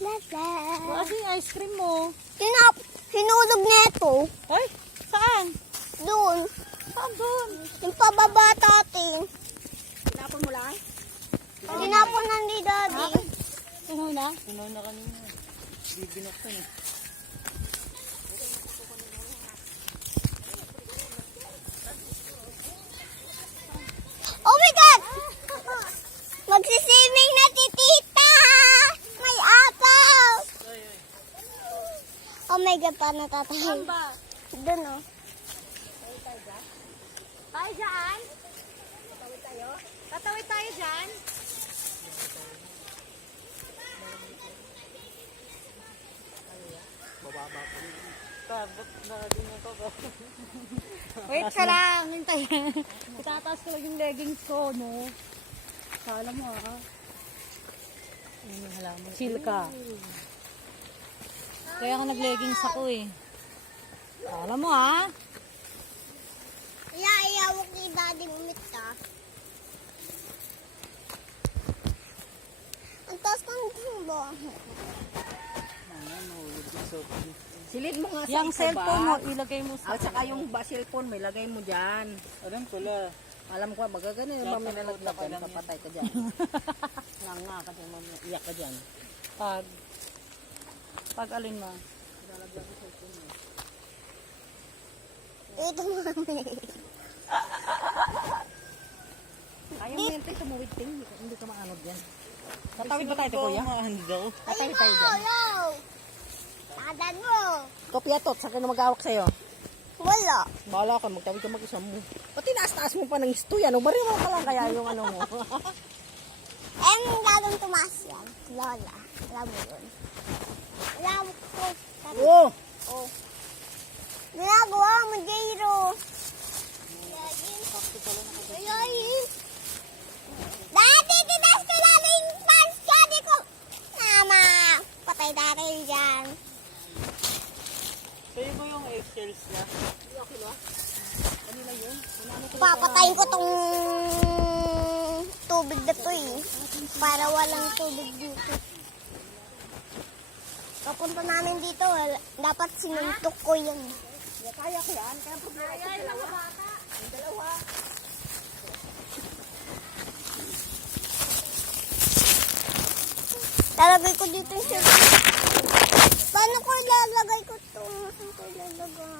Kasi ice cream mo. Hinulog na ito. Ay, saan? Doon. Saan doon? Yung pababa natin. Tinapon mo lang? Tinapon na ni Daddy. Puno na? Puno na kanina. Di binuksan eh. Oh my God! Magsiswimming na si Tita! May apaw! Oh my God, paano tatayin? Doon oh. Tayo dyan? Tatawid tayo? Tatawid tayo dyan? Wait ka lang, hintay. Itataas ko lang yung leggings ko, no? Kala mo chill ka. Kaya ako nag-leggings ako eh. Kala mo Iyaiyawak ni Daddy umit ka. Ang taas ka ng ba? Silid mo nga sa Yung isa cellphone mo, ba? ilagay mo sa... At saka yung cellphone mo, ilagay mo dyan. Alam pala. Alam ko, baga ganun yung mami na naglagay, papatay ka dyan. Nga ka dyan, mami. Iyak ka dyan. Pag alin mo. Ito mami. Ayaw mo yun tayo tumuwid tayo. Hindi ka maanod dyan. Tatawid ba tayo, kuya? Tatawid tayo dyan. Yo! Tadan mo. Kopyatot, saan ka na mag-awak sa'yo? Wala. Bahala ka, magtawid ka mag-isa mo. Pati naas-taas mo pa ng isto yan. Bari mo ka lang kaya yung ano mo. Lalong tumaas yan. Lola. Alam mo yun. Alam ko. Oo! Oh. Ginagawa mo, Jairo. Ayayin. Dati, tinas ko namin yung pants ko. Di ko. Mama, patay natin dyan. Sa'yo mo yung eggshells na. Papatayin ko tong tubig na to eh. Para walang tubig dito. Kapunta namin dito, dapat sinuntok ko yan. Kaya ko yan. Kaya problema ko dalawa. Yung dalawa. Lalagay ko dito yung shirt. Paano ko ilalagay ko ito? Saan ko ilalagay?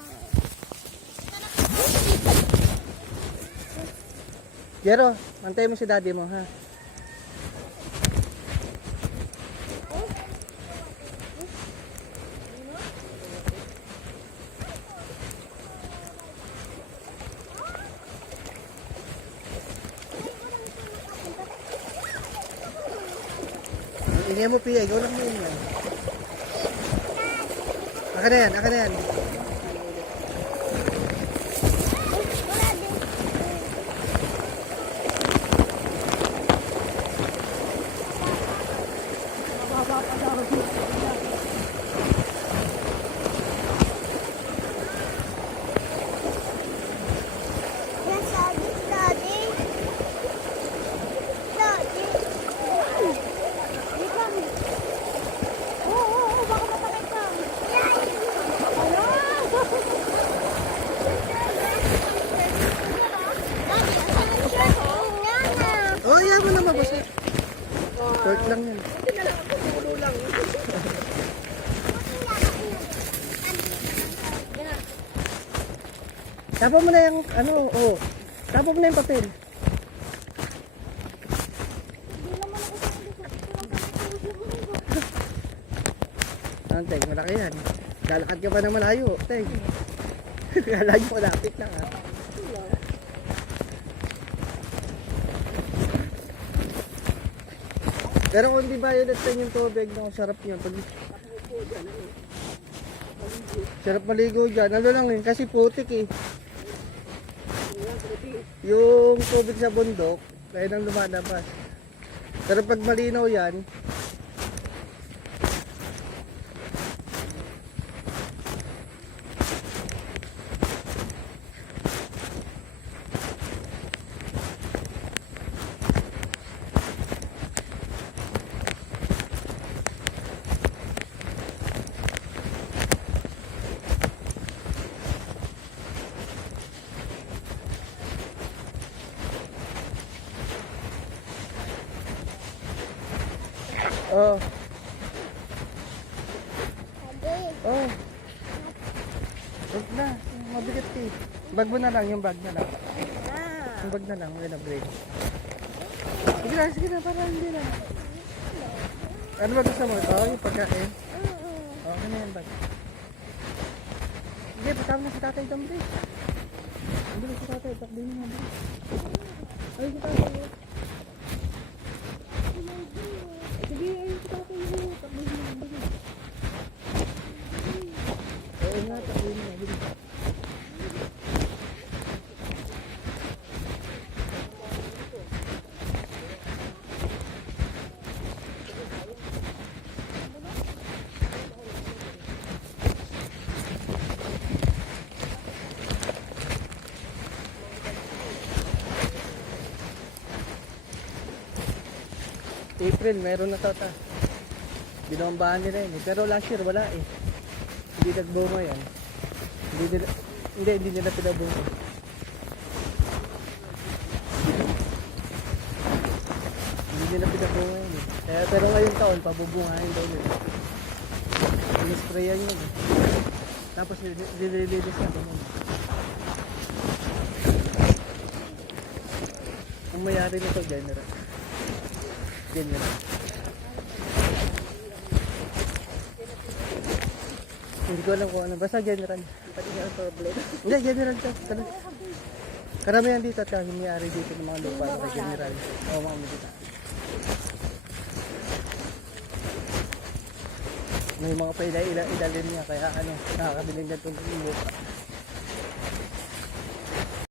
Jero, antay mo si daddy mo ha. Ingay mo, Pia. Ikaw lang mo ingay. Aka na yan, aka na yan. Yan sabi, Daddy. Daddy. Oo, baka matakay ka. Oh, iya mo na mabos. Short lang yan. Tapa mo na yung, ano, oh. Tapa mo na yung papel. Teng, malaki yan. Lalakad ka pa ng malayo, Teng. Malayo ka, lapit na ha. Pero kung di violet Teng yung tubig, no, sarap yun. Sarap maligo dyan. Ano lang yun, kasi putik eh. Yung tubig sa bundok, kaya nang lumalabas. Pero pag malinaw yan, Oh. Huwag na. Mabigat eh. Bag mo na lang, yung bag na lang. Yung bag na lang, wala break. Sige na, para hindi na. Ano ba gusto mo? Oh, yung pagkain. Oh, ano yan bag? Hindi, patawag na si tatay doon, break. Hindi na si tatay, takbin mo na. Ay, si tatay. Sige, ayun si tatay. Takbin mo na, break. Oo nga, takbin mo na, break. April, meron na tata. Binombahan nila yun eh. Pero last year wala eh. Hindi nagbunga yan. Hindi nila pinabunga. Hindi nila pinabunga yun eh. Kaya, pero ngayong taon, pabubungahin daw nila. Sinisprayan yun eh. Tapos nilililis na naman. Ang mayari nito, General. Hindi ko alam kung ano. Basta General. Pati nga ang problem. Hindi, General to. Karamihan dito at may-ari dito ng mga lupa sa General. Oo, mga dito. May mga ilalim niya kaya ano, nakakabiling na itong lupa.